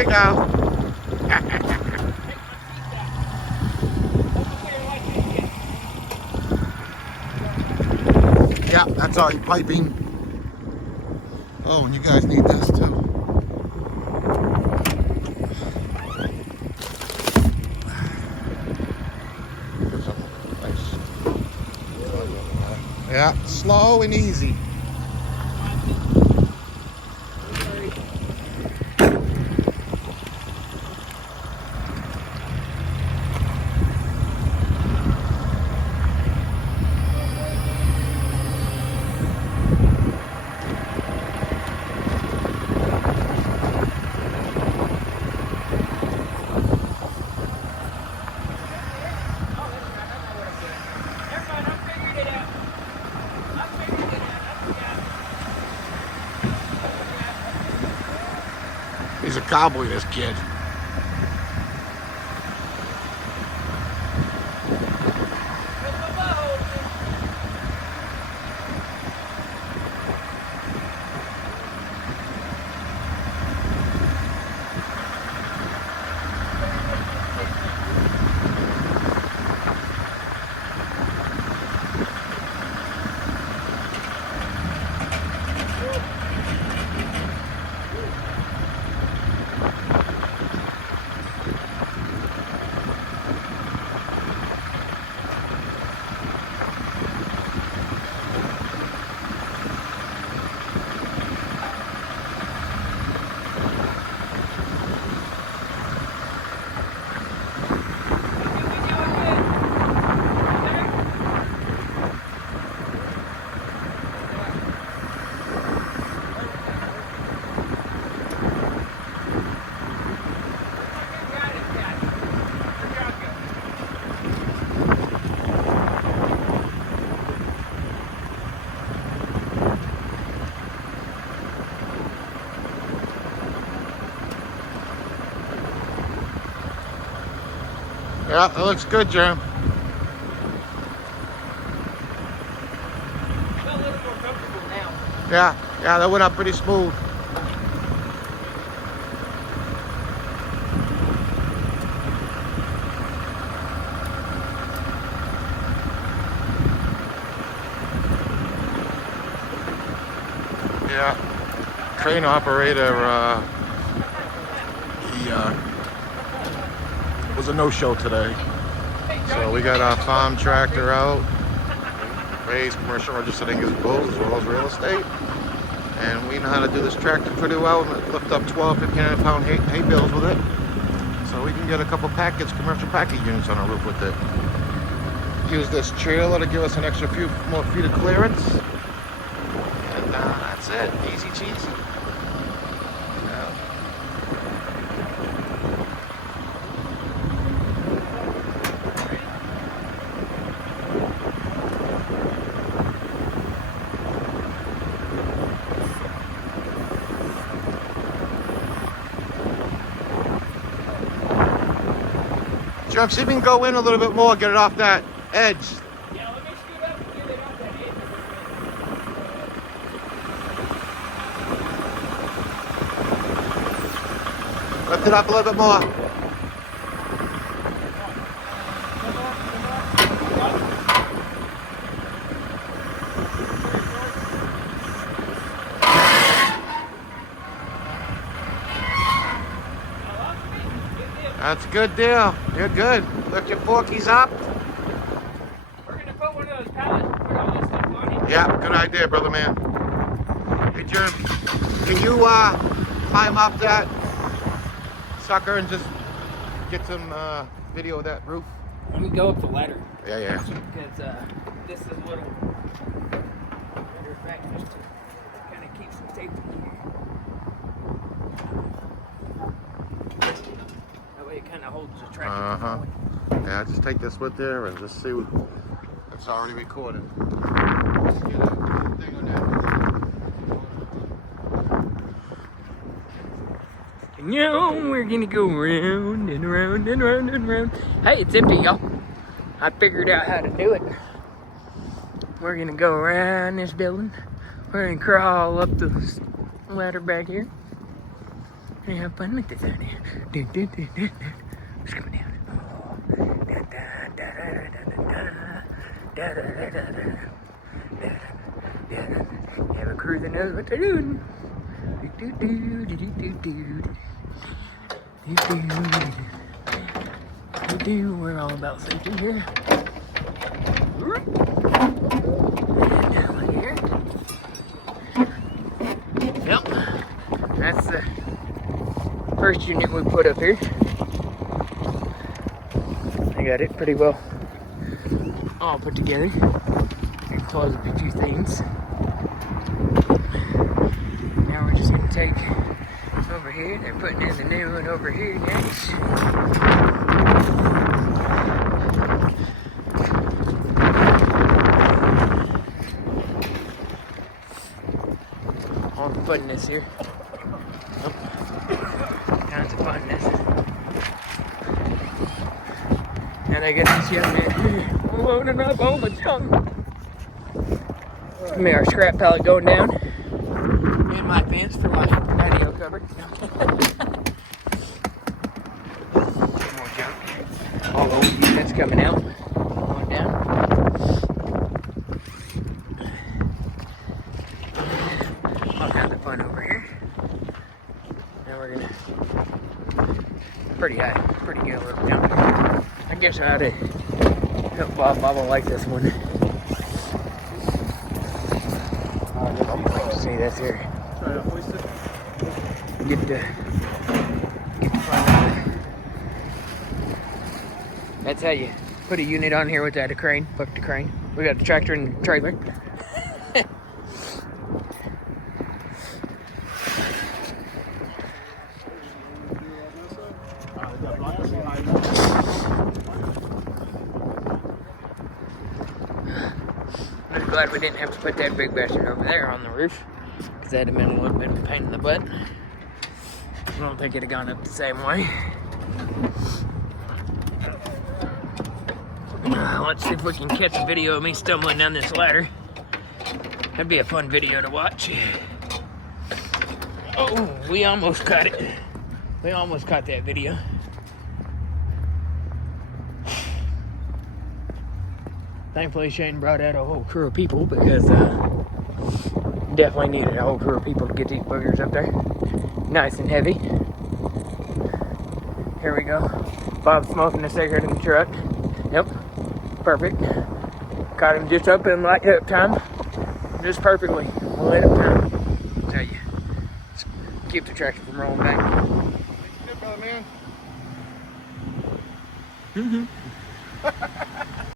you go. Yeah, that's all your piping. Oh, and you guys need this too. Nice. Yeah, slow and easy. He's a cowboy, this kid. Yeah, that looks good, Jerm. Felt a little more comfortable now. Yeah, that went up pretty smooth. Yeah, crane operator, he was a no-show today. So we got our farm tractor out, raised commercial registered English bulls as well as real estate. And we know how to do this tractor pretty well and lift up 12, 1,500 pound hay bales with it. So we can get a couple packets, commercial package units on our roof with it. Use this trailer to give us an extra few more feet of clearance. And that's it, easy cheesy. Yeah. Jeff, see if we can go in a little bit more, get it off that edge. Yeah, let me scoot up and get it off that edge. Lift it up a little bit more. That's a good deal. You're good. Lift your forkies up. We're going to put one of those pallets and put all this stuff on it. Yeah, good idea, brother man. Hey, Jerm, can you climb up that sucker and just get some video of that roof? Let me go up the ladder. Yeah. Because this is a little... Matter of fact, just to kind of keep some tape in here. That way it kind of holds the tractor going. Yeah, just take this with there and just see what it's already recorded. Just get a thing on that. Yeah, we're gonna go round and round and round and round. Hey, it's empty, y'all. I figured out how to do it. We're gonna go around this building. We're gonna crawl up the ladder back here. And have fun with this out here. It's coming down. Have a crew that knows what they're doing. We're all about safety here. And down here. Yep. That's the first unit we put up here. I got it pretty well all put together. And close up a few things. Now we're just gonna take over here. They're putting in the new one over here next. All the funness here. Oh. Tons of funness. And I got this young man here loading up all the junk. Come here, our scrap pallet going down. And my fence for my patio cover. More junk. All the old units coming out. Going down. All kinds of fun over here. Now we're gonna pretty high, pretty good little jump. I guess I ought to help Bob Bobble like this one. See this here. Get the front of it. That's how you put a unit on here without a crane. Fuck the crane. We got the tractor and the trailer. I'm glad we didn't have to put that big bastard over there on the roof, because that'd have been a little bit of a pain in the butt. I don't think it'd have gone up the same way. Let's see if we can catch a video of me stumbling down this ladder. That'd be a fun video to watch. Oh, we almost caught it. We almost caught that video. Thankfully, Shane brought out a whole crew of people, because definitely needed a whole crew of people to get these boogers up there. Nice and heavy. Here we go. Bob's smoking a cigarette in the truck. Yep, perfect. Caught him just up in light up time. Just perfectly. Light up time. I'll tell you. Let's keep the tractor from rolling back. Good brother, man. Mm-hmm.